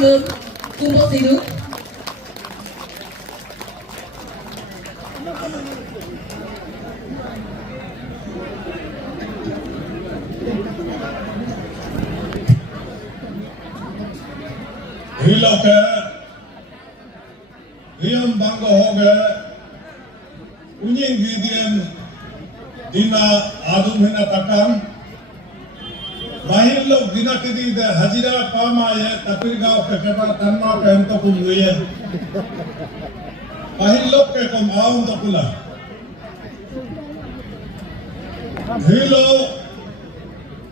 Lương, Cung Bác Sĩ Nước. Hilok Riam Bangga Hoga Unying Gideon Dina Adum Hina Takam Mahilok Dina Kidi the Hajira Pama Ye Tapirga Kekeba Tanma Kento Kumwe Mahilok Kekom Aum Topula Hilo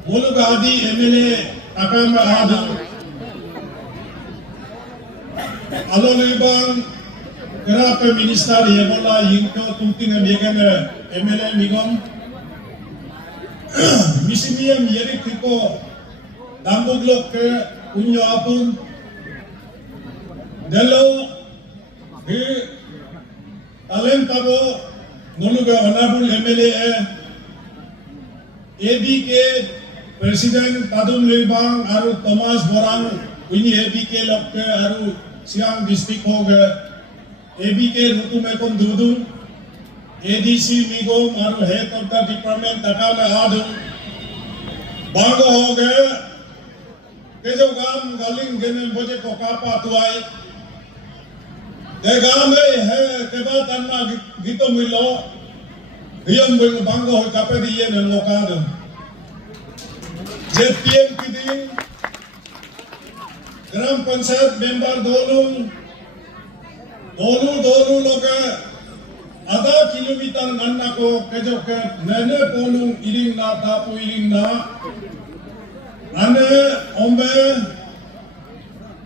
Mulugadi MLA Takam Adum Alolibang Kerapa Minister Yebola Yingko Tumting Megan MLA Migom Misimiam Yerik Tiko Dambuglok Unyo Apun Delo Alem Tabo Nuluga Honorable MLA ABK President Tadum Libang Aru Thomas Borang Uni ABK Lokke Aru Siang District Hoga ABK Rutu Mekom Dudum ADC Migom Aru Head of the Department Takala Adum Bango Hoga Tejogam Galing Genen Boje Kokapa Tuai Degame He Keba Tanma Gito Milo Riyam Bango Kapedi Yen and Lokadum JPM Kidin gram panchayat member दोनों लोग आधा kilometre नन्ना को KJo के नने पोलुंग इरिंग ना तापु इरिंग ना अने ओंबे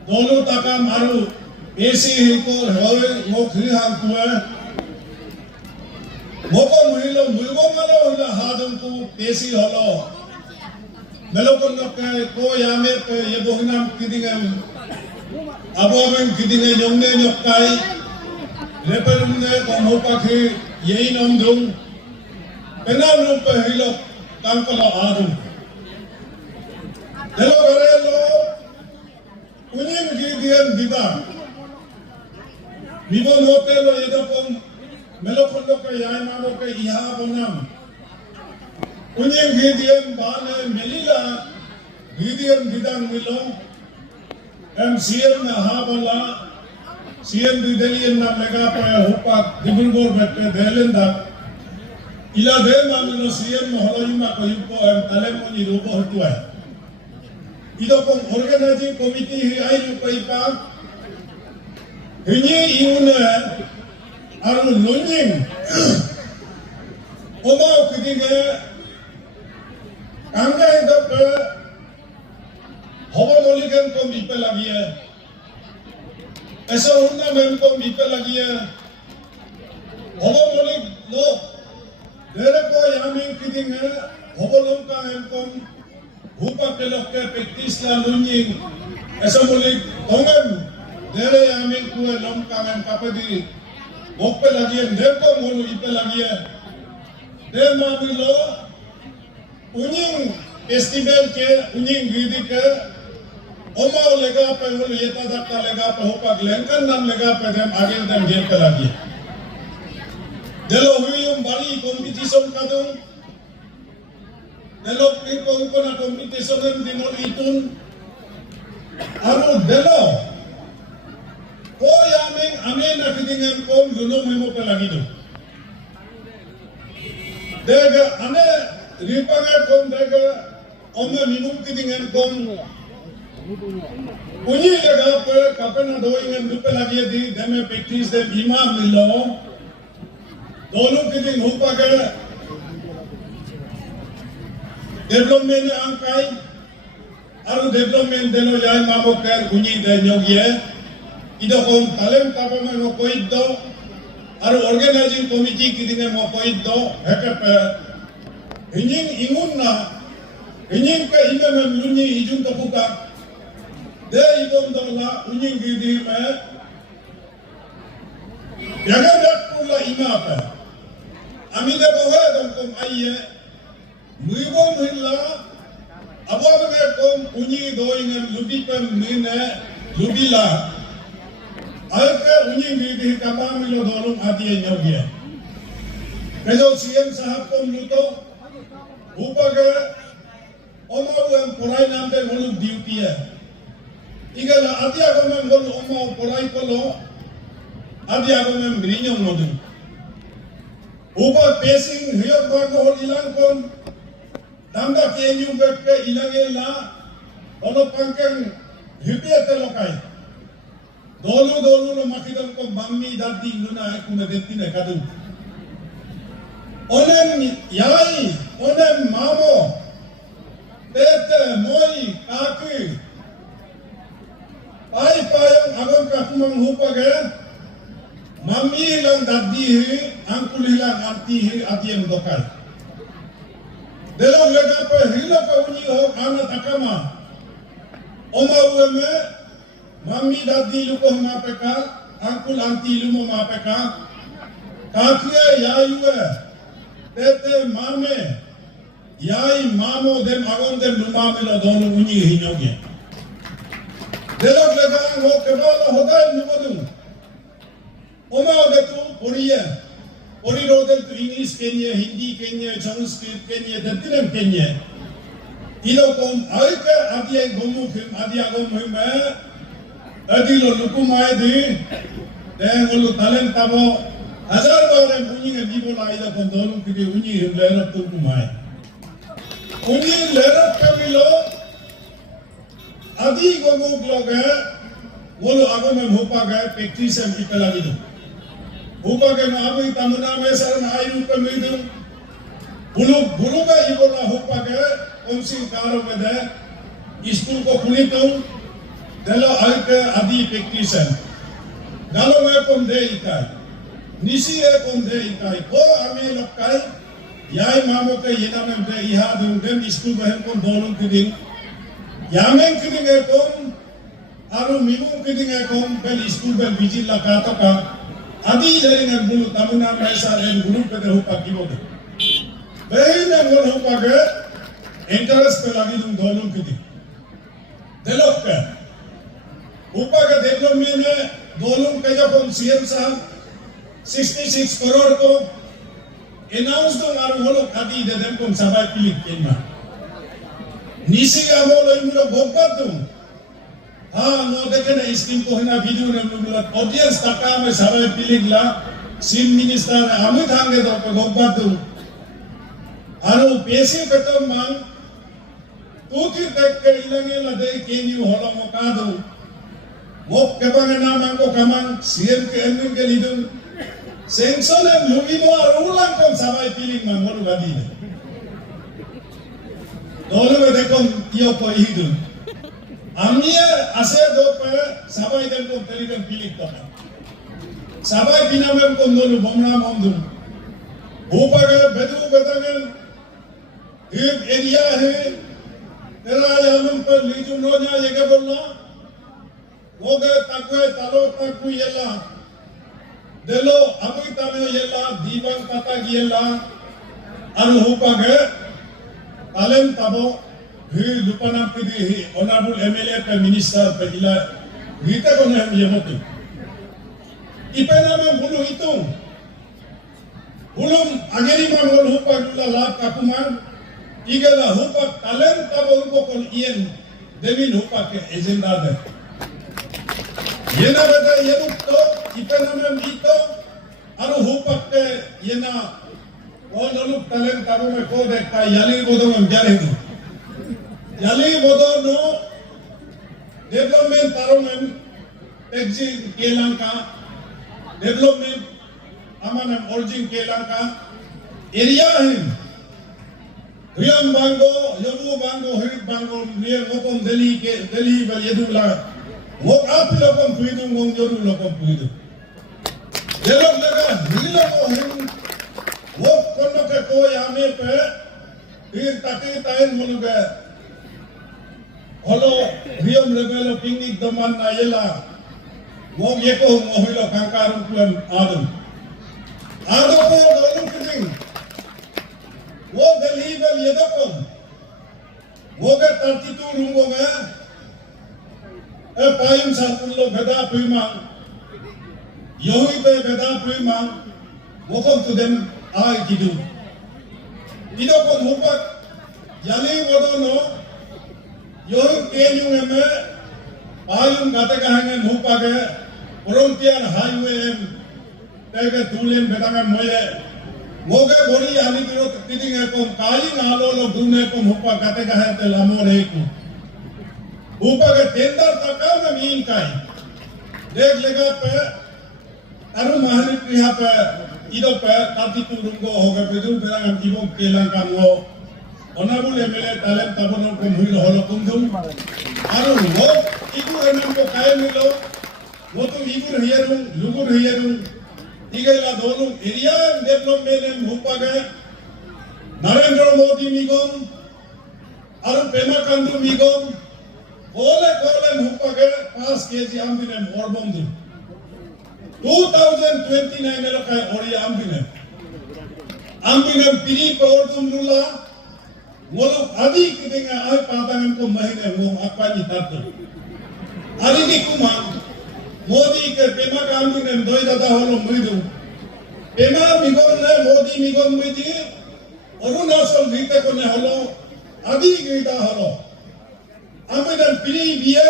दोनों ताका मारू एसी हिको होए मोखरी हम कुए मोको महिलो मुलगो malo होला हादम को AC hello Melokon ke ko yame pe yebohnam kidingan abomen kidingan yongne nyokai leperumne ko mopakhe yei nomdung penam lupa hilok kankala adum delo garelo unin gidian dida nibon hotelo edapom melokon ke yama ke iha bonam Unyeng Gideon Bane Melila Gideon Bidang Milo MCM na Habala CM Didelian na Megapa Hupak Dibulgor Bette Delenda Ila Dema Milo CM Mohaloyuma Koyupo Talemoni Rubo Hutuai Ito pong organizing committee ay Yupa Hinyi Iuna Arun Lunying Omao Kidiga Angga itu ke Hoba Molikan kom ipe lagi ya Esa Hunda Mem kom ipe lagi ya Hoba Molik lo Dere ko yamin kiting ya Hoba Lomka Em kom Hupa kelok ke pektis la lunying Esa Molik Tongem Dere yamin kuwe Lomka Em kapadi Mokpe lagi ya Dere ko molu ipe lagi ya Dere mami lo Unying festival ke unying gidi ke omao lega pe hol yeta dakka lega pe hopak lenkan nam lega pe dem age dem gel ke lagi delo huyum bari competition kadung delo ke ko na competition em dinol itun aru delo ko yaming ame na kidingem kom duno memo pe lagi do dega ane Ripaga kom daga omme minum kidingen kom Unyi lega pe kapena doingen dupe lagi di deme practice de bima milo dono kiding hupaga development angkai aru development deno yai mabo ker unyi de nyogye ido kom talem tapame mo koiddo aru organizing committee kidingen mo koiddo hekepe Inying ingun na, inying ke imam lunyi ijung kapuka, de idom dola unying gidi me, jangan dak pula imapa, amile bawa dom kom ayye, muibom hilla, abo me kom unyi doingen luti pem mine, Lubila alka unying di kamang lo dolong hati yang dia. Kalau CM sahab kom luto upaga omau yang porai namde goluk duty ya. Igala ati ako mem gol omau porai kolo ati ako mem grinyong modun. Upa pacing hiyok bago hol ilang kon damda kenyu bekke ilange la ono pangkeng hipe telokai. Dolu no makidam ko mammi daddi luna aku na dettine kadun. Onem yai, onem mamo, tete moi kaku. Pai payang agam kakumang hupaga. Mammi lang daddi hi, angkul hilang arti hi atiem dokal. Delong lega pa hilo pa unyi ho ana takama. Oma ueme Mami daddi luko mapeka, angkul anti lumo mapeka, kakia yayue, tete mame, yai mamo dem agon dem lumamelo dono unyi hinyoge. Delok lega ngo kebala hodai numodung. Oma odetu poriya, pori rodel tu English Kenya, Hindi Kenya, Sanskrit Kenya, datilem Kenya. Ilo kom aike adia gomu kim adia gomu me. Adi lo lukumai di, dan kalau talent tabo, hazar orang bunyi nggak dibolai dah kondolong kita bunyi lerap tu lukumai. Bunyi lerap kami lo, adi gomuk lo ke, walau aku memhupa ke practice yang kita lagi tu. Hupa ke maabu tamuna mesar nairu kami tu, bulu ke ibu lah hupa ke, konsing karo mede, school ko kuni tu. Dalo alka adi practitioner. Dalo me kom de ikai. Nisi e kom de ikai. Ko ame lokai. Yai mamo ke yena me de iha dung dem school bahem kom dolong kiding. Yamen kiding e kom. Aru mimum kiding e kom bel school bel bijil la kato ka. Adi jari ne bulu tamuna mesa en guru pe de hupa kiboge. Behi ne bulu hupa ke. Interest pe lagi dung dolong kiding. Delok ke. ऊपर का development में दोनों का जब हम CM साहब 66 करोड़ को announce तो मालूम हो लो खाती दे दें कौन सबाई पिलिक केना नीचे का मोल इन लोग बोलता तुम हाँ नो देखे ना स्कीम को है ना वीडियो ने लोग ऑडियंस तक में सबाई पिलिक ला सीम मिनिस्टर अमित हांगे तो पे बोलता तुम आरो पैसे कटो मांग तू की तक के इलाके लदे केन्यू होला मोकादो Mok kebangan nama ko kamang CM ke endung ke lidung. Sengson yang lugi mo arulang kom sabay piling mamolu badi. Dolo me dekom tiyo ko ihidun. Amniya ase do pe sabay den kom teligan piling to. Sabay pinamem kom dolo bomna momdum. Upaga bedu bedangan hib area he. Tera yamam per lidung nonya yega bolna. Moga takwe talo takku yella delo abu tame yella divan kata yella anu hupage alem tabo hi lupana pidi hi honorable MLA pe minister pe ila gita ko na yemotu ipena ma bulu hitung bulum ageri ma hol hupag la la kakuman igala hupag talent tabo ko kon ien devin hupag ke agenda de Yena beda yenuk to, ipena mem ito, aru hupak te yena, onoluk talent tabu me ko dekta yali bodo mem jare tu. Yali bodo no, development taru mem, exit kelanka, development amanam origin kelanka, area him. Riyam bango, yamu bango, hirit bango, riyam mokom Delhi bel yedula. वो आप लोगों को पीड़ित होंगे जो लोगों को पीड़ित ये लोग लगा हीलो को हम वो कौन के कोई आमे पे फिर ताकि ताइन बोल गए हलो रियम लेवल पिकनिक दमान नायला वो ये को मोहिलो कांकारुं कुम आदम को दोनों किदिंग वो दिल्ली बल ये दो वो के 32 रूमों में payung sakulo beda puimang, yohi pe beda puimang, welcome to them ay kidu. Ito kon hupak, yali wadono, yohi kenyung eme, payung kata kahangan hupake, Orontian highway, tege tulen bedangan moye, moga bori ani biro kiting ekom kaling alolo dune ekom hupak kata kahan telamo reku. Upake tender takau na miingkai. Dek lega pe, aru mahani piha pe, ido pe, tati turungo hoga bedu berangan ibong kelang kango. Honorable MLA talem tabono ko muhil holo kundum. Aru ho, ibu emen ko kaya milo, motu ibu hiyerung, lugur hiyerung. Igala dolung area development em upake. Narendra Modi migom, aru Pema Kandu migom. Kole hupake 5 kg ambinem orbomdu 2029 elo kai ori ambinem piri pordum dula ngolok adi kitinga ai patangam ko mahine mo apani tatto adi ki kuma Modi ke Pema ka ambinem doi dada holo muidu Pema migom ne Modi migom muidi Arunachal rite ko ne holo adi gita holo Ambidan pini biye,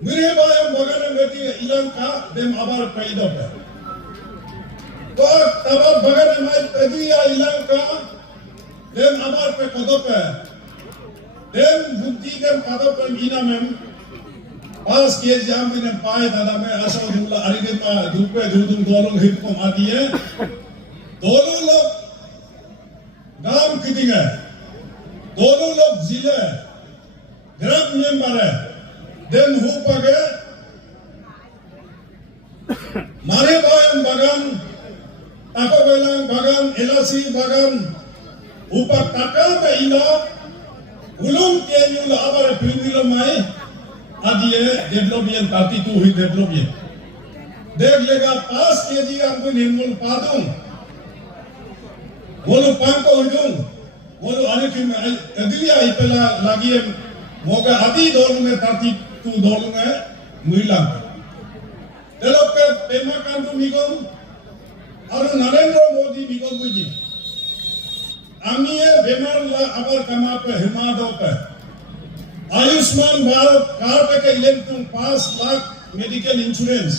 mire bayam baganan gati ilang ka dem abar paido pe. To tabar baganan mai pedi ya ilang ka dem abar pe kodo pe. Dem bukti dem kodo pe ina mem. Pas kiye jam bine pae dada me asa dula arige ma dupe dudum dolong hit ko madiye. Dono log गांव कितनी है दोनों लोग जिले ग्राम member है then हो पगे मारे बागान ताको बेलांग बागान एलसी बागान ऊपर टाका में इला उलूम के न्यूल आवर फिल्मिलो में आदिये डेवलपमेंट 32 हुई डेवलपमेंट देख लेगा 5 केजी हमको निर्मूल पादूं बोलो पांको हुजूं बोलो अनेक में अदिया इपला लगी है मोगा आदि दोनों में 32 दोनों में मिला तेलों के पेमा कांडू मिगों और नरेंद्र मोदी मिगों बुझी आमिये बेमार ला अबर कमा पे हिमादों पे आयुष्मान भारत कार्ड के इलेक्ट्रॉन 5 लाख मेडिकल इंश्योरेंस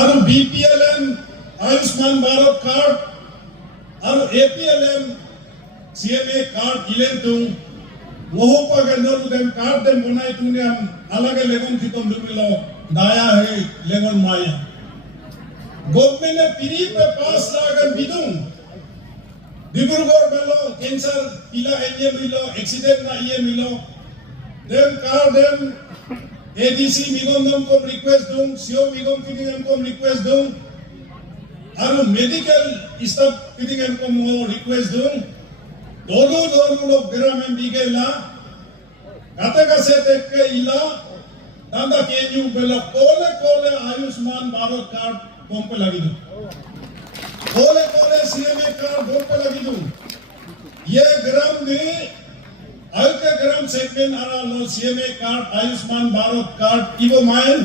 और बीपीएलएम आयुष्मान भारत कार्ड और एपीएलएम सीएमए कार्ड इलेक्ट्रॉन वह पर गंदर उधर कार्ड दे बनाए तूने हम अलग लेगन की तुम दुमिलो दाया है लेगन माया गवर्नमेंट ने पीरी पे 5 लाख बिदुं डिब्रूगढ़ मिलो कैंसर इला एजे मिलो एक्सीडेंट ना ये मिलो देम कार्ड देम एडीसी मिगोंदम को रिक्वेस्ट दूं सीओ मिगों फिटिंग को रिक्वेस्ट दूं और मेडिकल स्टाफ फिटिंग को मो रिक्वेस्ट दूं दोनों लोग ग्राम में बिगेला गाते का से देख के इला दादा केन्यू बेला कोले आयुष्मान भारत कार्ड पंप लगी दो कोले सीएमए कार्ड पंप लगी दो ये ग्राम में आयुके ग्राम सेगमेंट आरा लो CMA card Ayushman Bharat card इवो मायन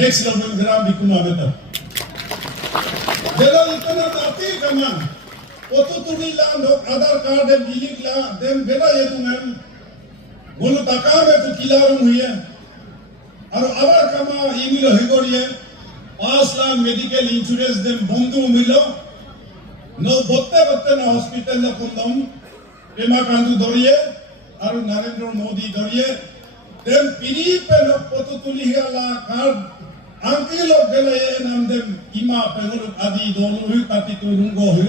नेक्स्ट लेवल ग्राम बिकुमा बेटा जेलो इतना ताती कमान ओतु तुनी ला लोग आधार कार्ड दे बिलिक ला देम बेला ये तुम बोलो तका में तो किलारुम हुई है और आवार कमा इमिलो हिगोरिये 5 लाख मेडिकल इंश्योरेंस देम बंदू मिलो नो बोत्ते ना हॉस्पिटल ला कुंदम पेमा कांदू दोरिये और नरेंद्र मोदी दोरिये देम पीरी पे नो ओतु तुनी ला कार्ड अंकी लोग बेला ये नाम देम इमा पे लोग आदि दोनों ही ताती तो रुंगो ही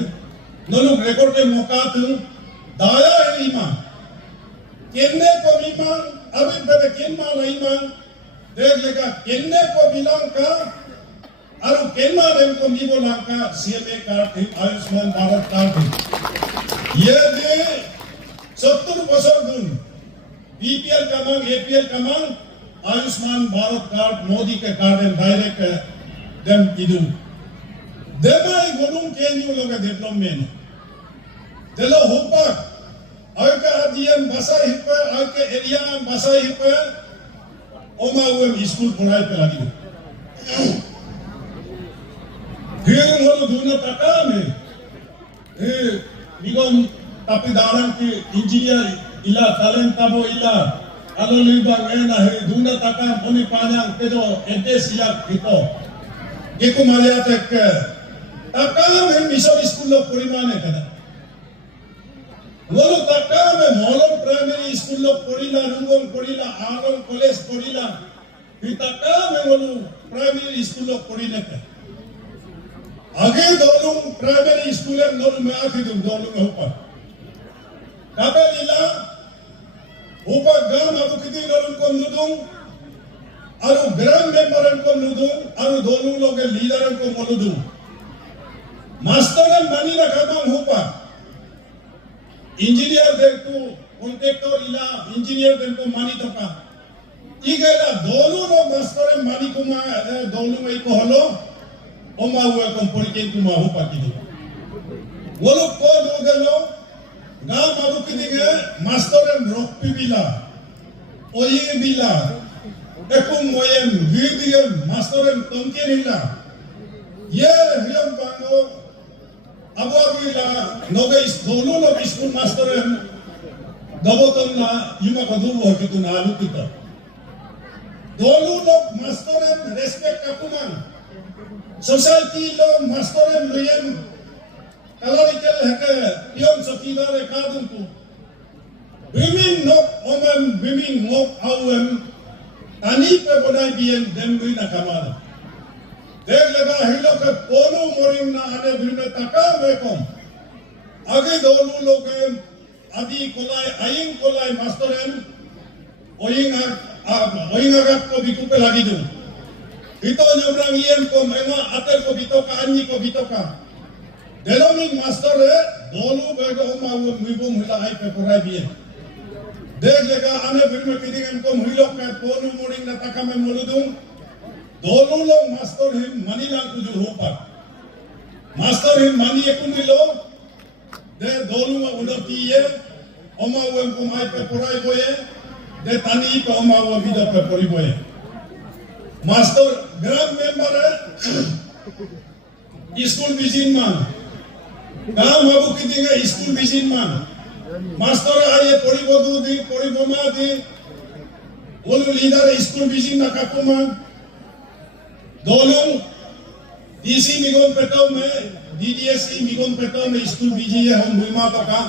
नोलुक रेकॉर्ड के मौका तुम दाया है इमा केन्ने को इमान अभी बेटे केन्मा लाइमान देख लेगा केन्ने को बिलांका और केन्मा रेम को मीबो लांका सीएमए कार्ड थी आयुष्मान भारत कार्ड थी ये दे 70% दून बीपीएल कमांग एपीएल कमांग आयुष्मान भारत कार्ड मोदी के कार्ड है डायरेक्ट देम इदू देमाई गोलुम केन्यू लोग डेवलपमेंट देलो हुपा Aika adiam basa hipa, aika area basa hipa, oma uem school pernah pelagi. Hilang lalu dunia takame, bigom tapi darang ke engineer ila talent tabo ila, alo libang ena dunia takam oni panjang kejo entes yak gitu. Gitu malia tek takam mission school lo perimane kada. Lalu takame molong primary school lo porila, rungong porila, along college porila. Takame lalu primary school lo porina ka. Age dolung primary school yang dolung maathi dum dolung hupa. Kape lila hupa gam abu kiti dolung kom nudung, aru gram memberan kom nudung, aru dolung loge leaderan kom nudung. Masteran mani na kabang hupa. Engineer देखो contractor इला engineer देखो मानी तो का इगेला दोनों लोग master मानी को मा दोनों में को हलो ओमा हुआ कंपनी के को मा हो पाती दो वो लोग को दो गलो गांव बाबू की दिखे मास्टर रॉक पी बिला ओये बिला एको मोयम वीडियम मास्टर तंके निला ये हिलम बांगो Abu la noga is dolo lo school master daboton na yuma kadulo kitu na alu kita dolo lo master respect kapuman society lo master loyen kalarikel hake pion sakida re kadun tu women no omen women no awem tani pe bonai bien demui na kamada देख लगा हिलो के पोलो mooring ना आने बिना तका vacuum आगे दोनों लोग आदि कोलाई आयिंग कोलाई मास्टरन ओयिंग आगत को बिकु पे लगी दो इतो नमरंग येम को मेमा अतर को बितो का अन्य को बितो का देलोमिंग मास्टर है दोनों बेगो ओमा वो मुइबो मुला आई पे पुराई बिये देख लगा आने बिना किदिंग को मुइलो के पोलो मोरिंग ना तका में मोलुदुं दोनों लोग मास्टर हिम मनी लांग कुछ होपा मास्टर हिम मनी एकun लो दे दोनों में उन्नति ये ओमा वो कुमाई पे पुराई बोये दे तानी पे ओमा वो बिदा पे पुरी बोये मास्टर ग्राम मेंबर है स्कूल विजिट मान गांव बाबू की दिंगे स्कूल विजिट मान मास्टर आये पुरी बोदू दी पुरी बोमा दी ओलू लीडर स्कूल विजिट ना कापू मान दोनों डीसी निगम पेटो में डीडीएसई निगम पेटो में स्कूल बीजी है हम मुइमा तो का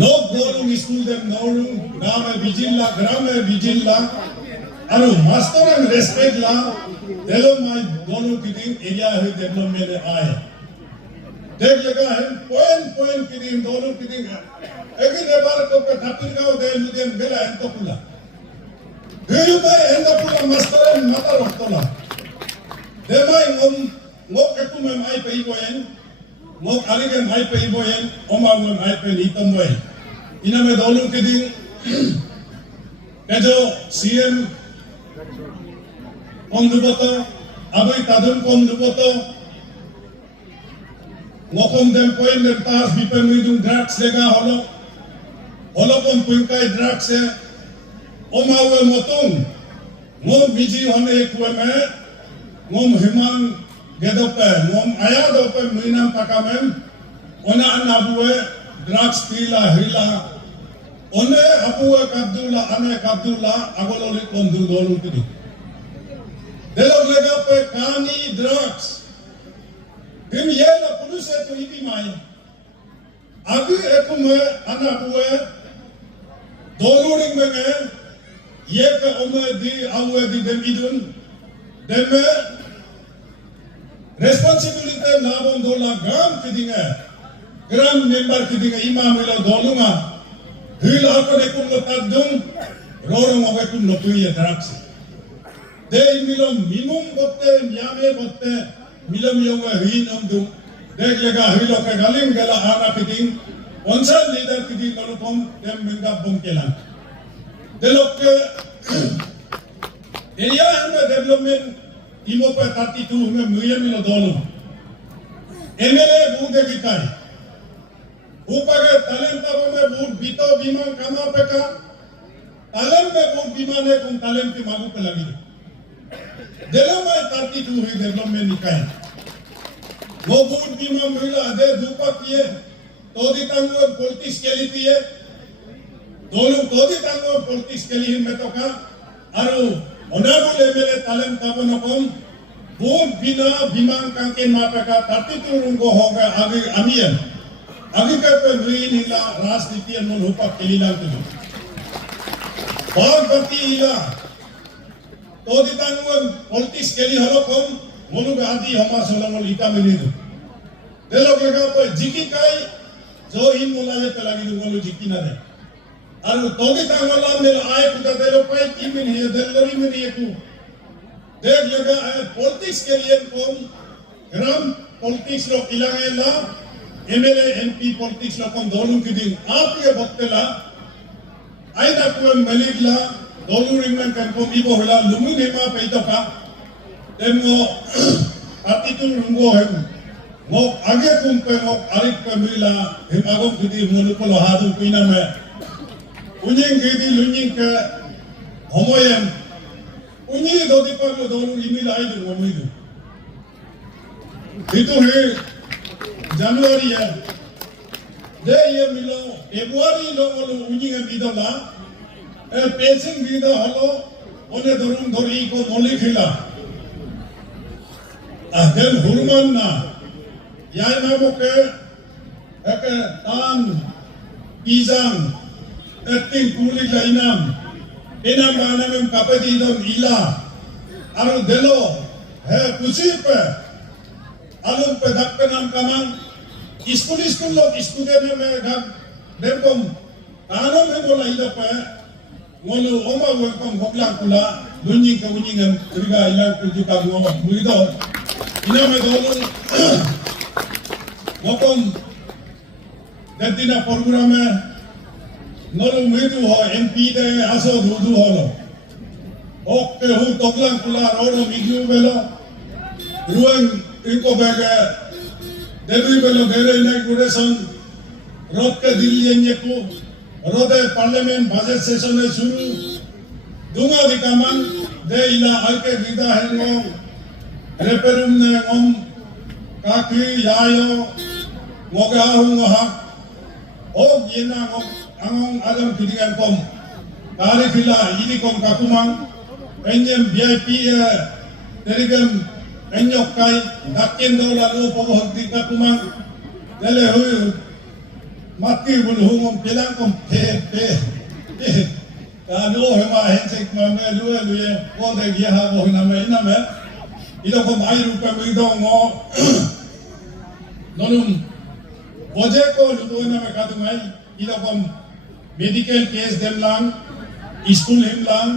नो दोनों स्कूल दे नौरू गांव में बिजिल्ला ग्राम में बिजिल्ला अरु मास्टर एंड रेस्पेक्ट ला देलो माय दोनों की दिन एरिया है डेवलपमेंट आए देख लगा है पॉइंट की दिन दोनों की दिन एक ही बार को पे थापिर गांव दे लुदेन बेला एंतो पुला हेयु पे एंतो पुला मास्टर एंड माता रखतोला Demai ngok aku memai pe iboyen, ngok aligen mai pe iboyen, oma memai pe hitam boy. Ina me dolu keding, kejo CM kom duboto, abai tadun kom duboto, ngokom dem point dem tas bipen midung drugs lega holo kom punkai drugs se, oma we motung, ngok biji hone ekwe me. Ngom himang gedope, ngom ayadope minam takamem, ona anabuwe drugs pila hila, one abuwe kabdula ane kabdula agololi kondu dolu kidi. Delog lega pe kani drugs, him yela puluse to ibi mai. Agi ekume anabuwe dolu ring menge, ye pe ome di abuwe di demidun, deme responsibility labon dola gram kidinga gram member kidinga imam ila dolunga hil akone kum tadung rorong oge kum lotuye daraksi de milom mimum botte nyame botte milom yonga hin amdu dek lega hilo ka galim gala ana kiding onsa leader kiding malukom dem minga bongkelan delok area में development टीमों पर 32 में million में $2 MLA बूदे की कारी Upage talenta me bud bito biman kama peka. Talent me bud bimane kung talent ki magu pe lagi. Delamai 32 hi development nikai. Mo bud biman mila ade dupa kiye. Todi tangu politics keli tiye. Dolu todi tangu politics keli hin metoka. Aru onaru lemele talent tapono kom. Bud bina biman kanken mapeka 32 rungo hoga agi amiyan. Agi kape mrin ila राजनीति मन हुपा केलिला तुझ बाग बत्ती इला तो दितानुन politics केली hello कम मोनु गादी हमा सोलमल इता मिलिदु देलोग लगा पे जिकी काई जो इन मोलावे पे लगी दु मोनु जिकी ना दे अरु तो दितानुला मेल आए कुदा देलो पाई की मिन है देलरी मिन है तू देख लगा पॉलिटिक्स के लिए कम ग्राम पॉलिटिक्स लो इलागेला एमएलए एमपी पॉलिटिक्स लो कम दोनों की दिन आप ये बक्तेला आइना कुएं मलिकला दोनों रिंगन कंपो इबो होला लुमु नेमा पैतोका देमो आतितु रुंगो है वो आगे कुम पे वो आरिक पे मिला हिमागो किदी मुनुपलो हादु पीना में उन्हीं किदी लुनिंग के होमोयम उन्हीं दो दीपर लो दोनों इमिल आई दो उम्मीद itu है Januari ya de ye milo February lo lo uji ngan bidola pacing बिदा हलो ओने दरुम दरी को मोली खिला अदल हुरमान ना याय ना मोके एक तान पीजांग एतिंग कुली लाइनाम इनाम बाने में कापेदी दम इला आरु देलो है कुसी पे आलू पे धक्के नाम कमान स्कूल लोग स्कूल में घर देखम कानों में बोला इला पे Walau oma welcome hoklang kula lunjing ke unjingan keriga ilang kujuka gua muido ina me dolu mokom dadina program nolu muido ho MP de aso dudu holo okke hu toklang kula rodo midu belo ruang inko baga devi belo gere inauguration rot ke dilliye ko रोदे parliament budget session में शुरू दूंगा दिकामन दे इला आके गिदा है no रेपेरुम ने ओम काकी यायो मोगा हुआ ओ येना ओम अंगों आदम किदिगन कोम कारी खिला इदी कोम काकुमंग एंजम वीआईपी तेरिगम एंजोक काई दाकेन दोला लो पोहक दी काकुमंग देले हुई mati bulhung pilang kom te kado hema hensek mame dua dua ko de dia ha bo na me ina me ido kom ai rupa mi do ngo nonum boje ko lu na me kadu mai ido kom medical case dem lang school him lang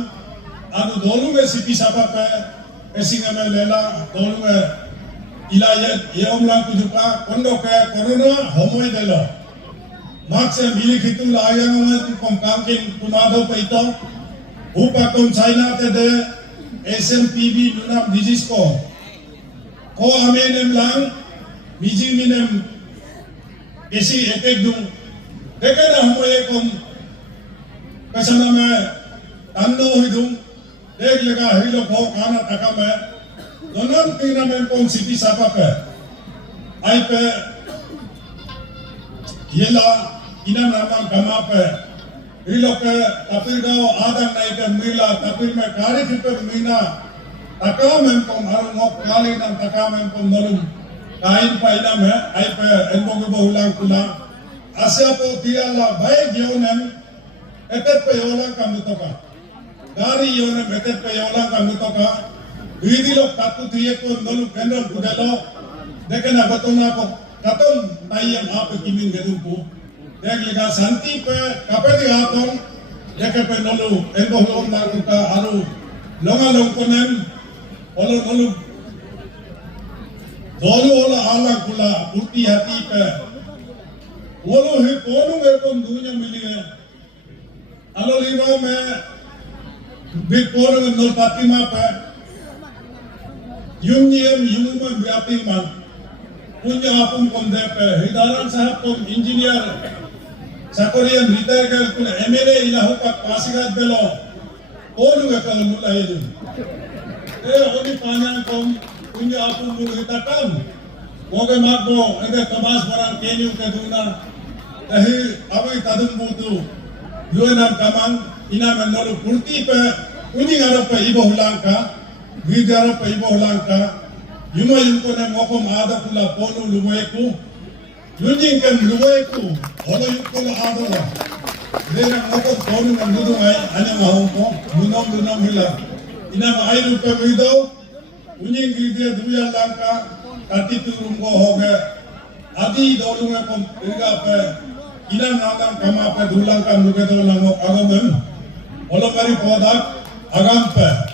adu dolu me sipi sapa pe esinga me lela dolu me ila ye om lang kujupa kondo ke corona homoi delo Maksa milik itu layang amat kom kamkin kumado pa ito upa kom China tede SMPV lunam disease ko amenem lang biji minem isi etek dung deka na humoye kom kasana me tanno hidung dek lega hilo ko kana takame donam tina men kom sipi sapa pe ai pe yela ina nama gama pe iloke tapir gao adam naik ke mila tapir me kari kipe mina takam em kom haru ngok kali nam takam em kom nolum kain pa ina me ai pe enbo ke bohulang kula asya po tiala bhai gyonem etet pe yolang kam toka gari yonem etet pe yolang kam toka idi lok tatu tiye ko nolum kendram kudelo dekena batona ko katon tayang apa kimin gedungku dek lega santi pe kapeti aton dek pe nolu enbo lom naruka aru longa longkonem olo nolu dolu ola ala kula urti hati pe olo he konu me kon dunya milie alo liba me big konu nol patima pe yumniem yumma biapi man punya apun kom depe hidaran sahab kom engineer sakorian retire kal kun MLA ila hupak pasigat belo onu ga kal mulai itu oni panjang kom punya apun mulu hitakam oke magbo ede kamas barang keniu keduna tahi abai tadum butu yuenam kamang ina menolu kurti pe uni ngarap pe ibo hulangka Gidara pa ibo langka, yuma yung ko na mokom ada pula polo luweku, yunjing kem luweku, holo yung ko na ada la. Dena mokom polo ng nudong ay anyang ahong ko, lunom hila. Ina ma ay lupa widaw, yunjing gidia duya langka, katiturong ko hoge, adi dolong ay kong iriga pa, ina nakang kama pa dulang kam luketo lang mo agam holo mari podak agam pa.